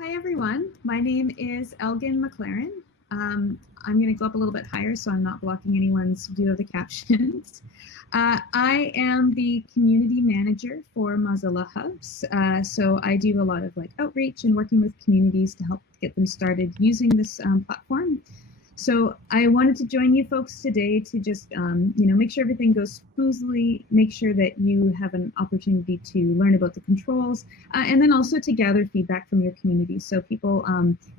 Hi everyone, my name is Elgin-Skye McLaren. I'm going to go up a little bit higher so I'm not blocking anyone's view of the captions. I am the community manager for Mozilla Hubs. So I do a lot of outreach and working with communities to help get them started using this platform. So I wanted to join you folks today to just, make sure everything goes smoothly, make sure that you have an opportunity to learn about the controls, and then also to gather feedback from your community. So people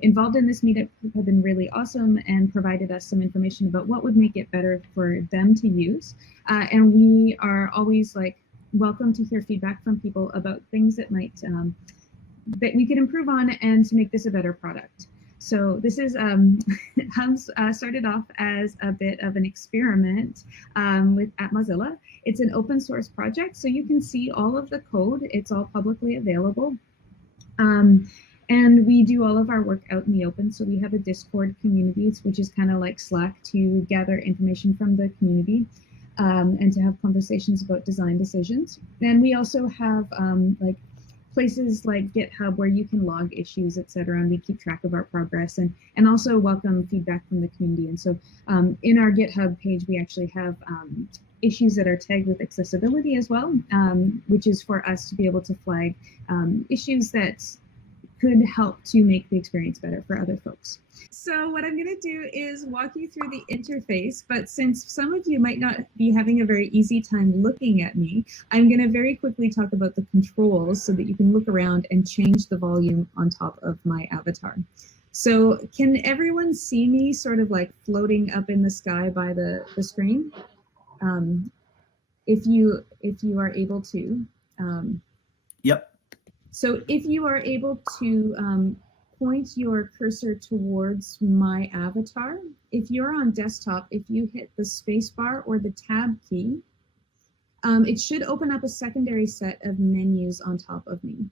involved in this meetup have been really awesome and provided us some information about what would make it better for them to use. And we are always welcome to hear feedback from people about things that might that we could improve on and to make this a better product. So this is Hubs started off as a bit of an experiment at Mozilla. It's an open source project, so you can see all of the code. It's all publicly available. And we do all of our work out in the open. So we have a Discord community, which is kind of like Slack, to gather information from the community and to have conversations about design decisions. And we also have places like GitHub where you can log issues, etc., and we keep track of our progress and also welcome feedback from the community. And so in our GitHub page, we actually have issues that are tagged with accessibility as well, which is for us to be able to flag issues that could help to make the experience better for other folks. So what I'm going to do is walk you through the interface, but since some of you might not be having a very easy time looking at me, I'm going to very quickly talk about the controls so that you can look around and change the volume on top of my avatar. So can everyone see me sort of like floating up in the sky by the screen? If you are able to. Yep. So if you are able to point your cursor towards my avatar, if you're on desktop, if you hit the space bar or the tab key, it should open up a secondary set of menus on top of me.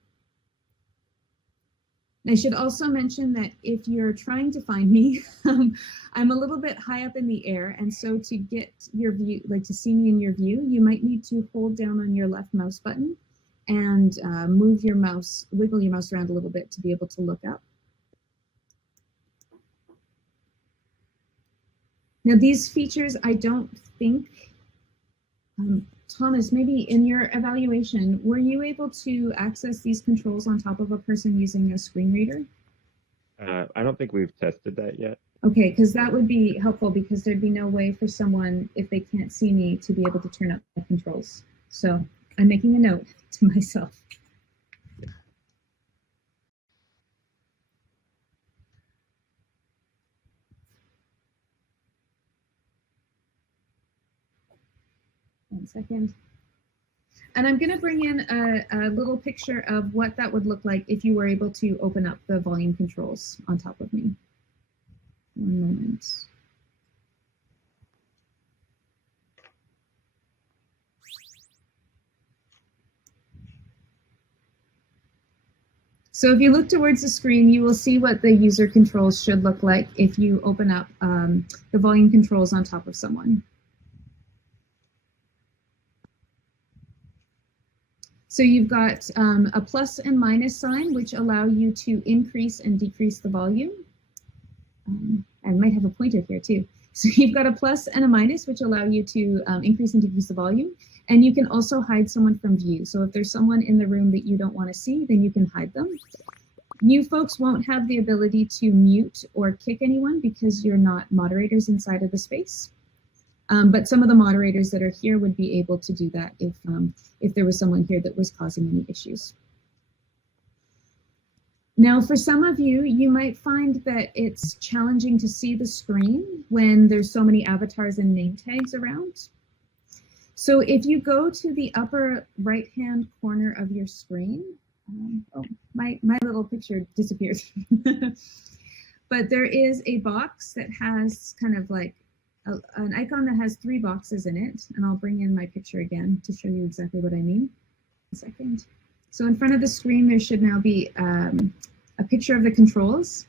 I should also mention that if you're trying to find me, I'm a little bit high up in the air, and so to get your view, to see me in your view, you might need to hold down on your left mouse button and move your mouse, wiggle your mouse around a little bit to be able to look up. Now these features, I don't think, Thomas, maybe in your evaluation, were you able to access these controls on top of a person using a screen reader? I don't think we've tested that yet. Okay, because that would be helpful, because there'd be no way for someone, if they can't see me, to be able to turn up the controls. So I'm making a note to myself. One second. And I'm going to bring in a little picture of what that would look like if you were able to open up the volume controls on top of me. One moment. So if you look towards the screen, you will see what the user controls should look like if you open up the volume controls on top of someone. So you've got a plus and minus sign, which allow you to increase and decrease the volume. I might have a pointer here too. So you've got a plus and a minus, which allow you to increase and decrease the volume. And you can also hide someone from view. So if there's someone in the room that you don't want to see, then you can hide them. You folks won't have the ability to mute or kick anyone because you're not moderators inside of the space. But some of the moderators that are here would be able to do that if there was someone here that was causing any issues. Now, for some of you, you might find that it's challenging to see the screen when there's so many avatars and name tags around. So if you go to the upper right-hand corner of your screen, oh, my little picture disappeared. But there is a box that has kind of like an icon that has 3 boxes in it, and I'll bring in my picture again to show you exactly what I mean. A second. So in front of the screen, there should now be a picture of the controls.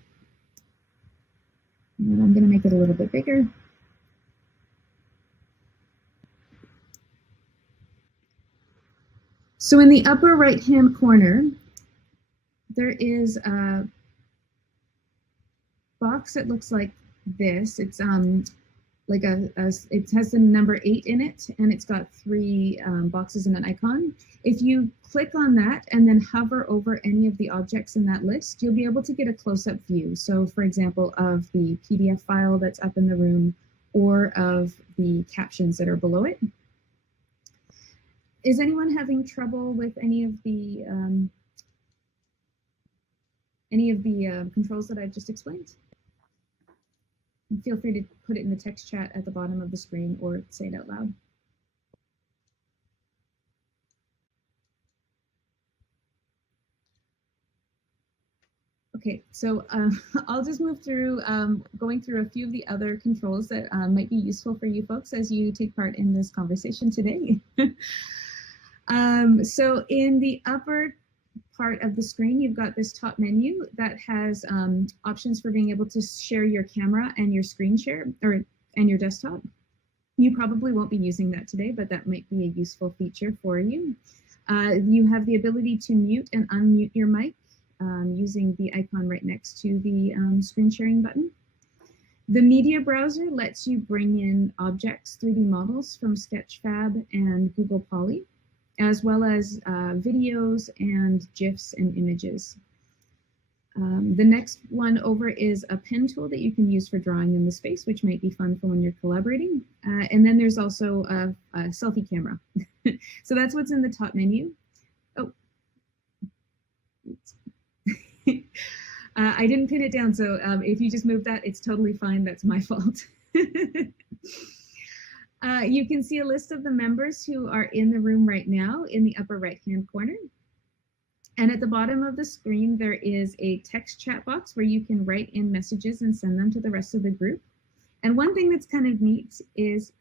And I'm going to make it a little bit bigger. So in the upper right-hand corner, there is box, it looks like this. It's like it has the number 8 in it, and it's got 3 boxes and an icon. If you click on that and then hover over any of the objects in that list, you'll be able to get a close-up view. So for example, of the PDF file that's up in the room, or of the captions that are below it. Is anyone having trouble with any of the controls that I've just explained? Feel free to put it in the text chat at the bottom of the screen or say it out loud. Okay, so I'll just move through going through a few of the other controls that might be useful for you folks as you take part in this conversation today. So in the upper part of the screen, you've got this top menu that has options for being able to share your camera and your screen share, and your desktop. You probably won't be using that today, but that might be a useful feature for you. You have the ability to mute and unmute your mic using the icon right next to the screen sharing button. The media browser lets you bring in objects, 3D models from Sketchfab and Google Poly, as well as videos and GIFs and images. The next one over is a pen tool that you can use for drawing in the space, which might be fun for when you're collaborating. And then there's also a selfie camera. So that's what's in the top menu. Oh, I didn't pin it down, so if you just move that, it's totally fine. That's my fault. You can see a list of the members who are in the room right now in the upper right-hand corner. And at the bottom of the screen, there is a text chat box where you can write in messages and send them to the rest of the group. And one thing that's kind of neat is,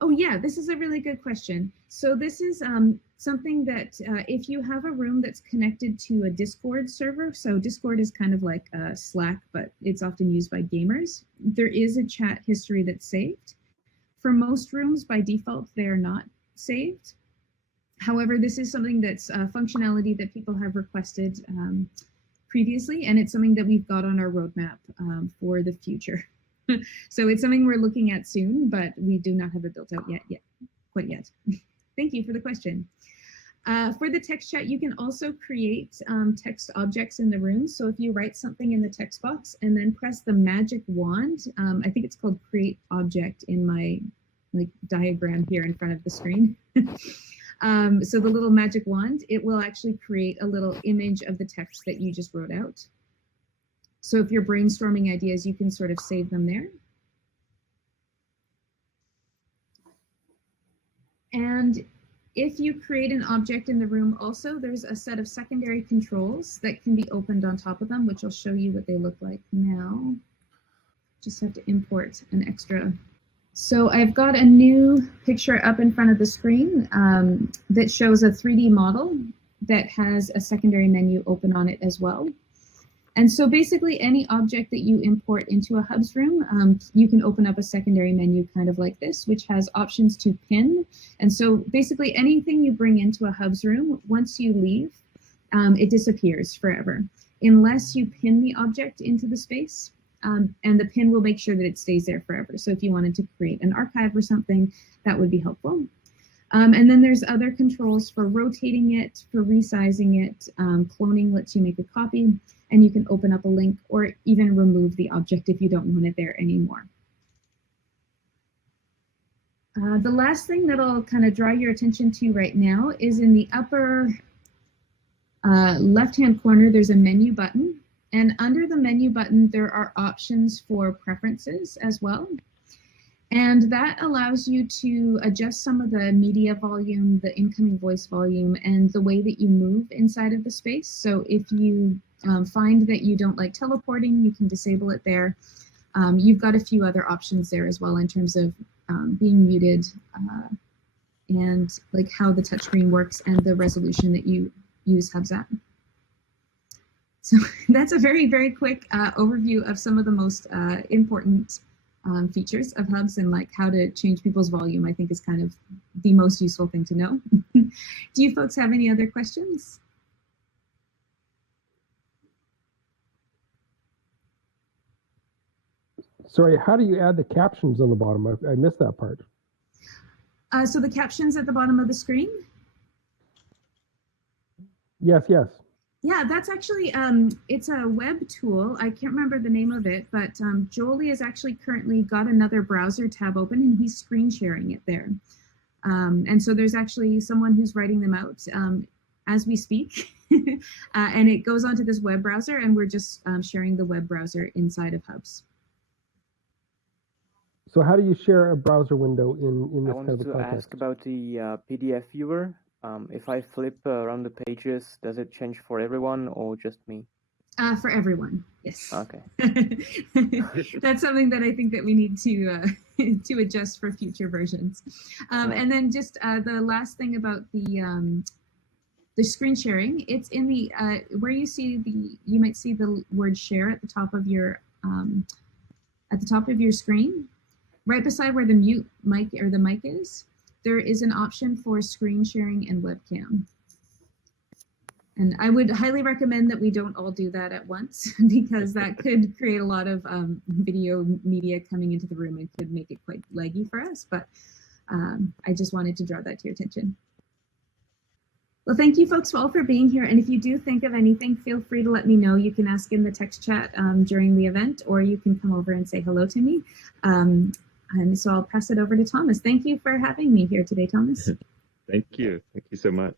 oh yeah, this is a really good question. So this is something that if you have a room that's connected to a Discord server, so Discord is kind of like Slack, but it's often used by gamers, there is a chat history that's saved. For most rooms, by default, they're not saved. However, this is something that's functionality that people have requested previously, and it's something that we've got on our roadmap for the future. So it's something we're looking at soon, but we do not have it built out quite yet. Thank you for the question. For the text chat, you can also create text objects in the room. So if you write something in the text box and then press the magic wand, I think it's called create object in my diagram here in front of the screen. So the little magic wand, it will actually create a little image of the text that you just wrote out. So if you're brainstorming ideas, you can sort of save them there. And if you create an object in the room also, there's a set of secondary controls that can be opened on top of them, which I'll show you what they look like now. Just have to import an extra. So I've got a new picture up in front of the screen that shows a 3D model that has a secondary menu open on it as well. And so basically any object that you import into a Hubs room, you can open up a secondary menu kind of like this, which has options to pin. And so basically anything you bring into a Hubs room, once you leave, it disappears forever, unless you pin the object into the space. And the pin will make sure that it stays there forever. So if you wanted to create an archive or something, that would be helpful. And then there's other controls for rotating it, for resizing it. Cloning lets you make a copy, and you can open up a link or even remove the object if you don't want it there anymore. The last thing that I'll kind of draw your attention to right now is in the upper left-hand corner, there's a menu button. And under the menu button, there are options for preferences as well. And that allows you to adjust some of the media volume, the incoming voice volume, and the way that you move inside of the space. So if you find that you don't like teleporting, you can disable it there. You've got a few other options there as well in terms of being muted and like how the touchscreen works and the resolution that you use Hubs at. So that's a very, very quick overview of some of the most important features of Hubs, and like how to change people's volume, I think is kind of the most useful thing to know. Do you folks have any other questions? Sorry, how do you add the captions on the bottom? I missed that part. So the captions at the bottom of the screen? Yes, yes. Yeah, that's actually, it's a web tool. I can't remember the name of it, but Jolie has actually currently got another browser tab open and he's screen sharing it there. And so there's actually someone who's writing them out as we speak. And it goes onto this web browser and we're just sharing the web browser inside of Hubs. So how do you share a browser window in this I kind of wanted a to context? ask about the PDF viewer. If I flip around the pages, does it change for everyone or just me? For everyone, yes. Okay. That's something that I think that we need to to adjust for future versions. And then just the last thing about the screen sharing, it's in the where you see you might see the word share at the top of your screen, right beside where the mute mic or the mic is. There is an option for screen sharing and webcam. And I would highly recommend that we don't all do that at once because that could create a lot of video media coming into the room and could make it quite laggy for us. But I just wanted to draw that to your attention. Well, thank you folks all for being here. And if you do think of anything, feel free to let me know. You can ask in the text chat during the event, or you can come over and say hello to me. And so I'll pass it over to Thomas. Thank you for having me here today, Thomas. Thank you. Thank you so much.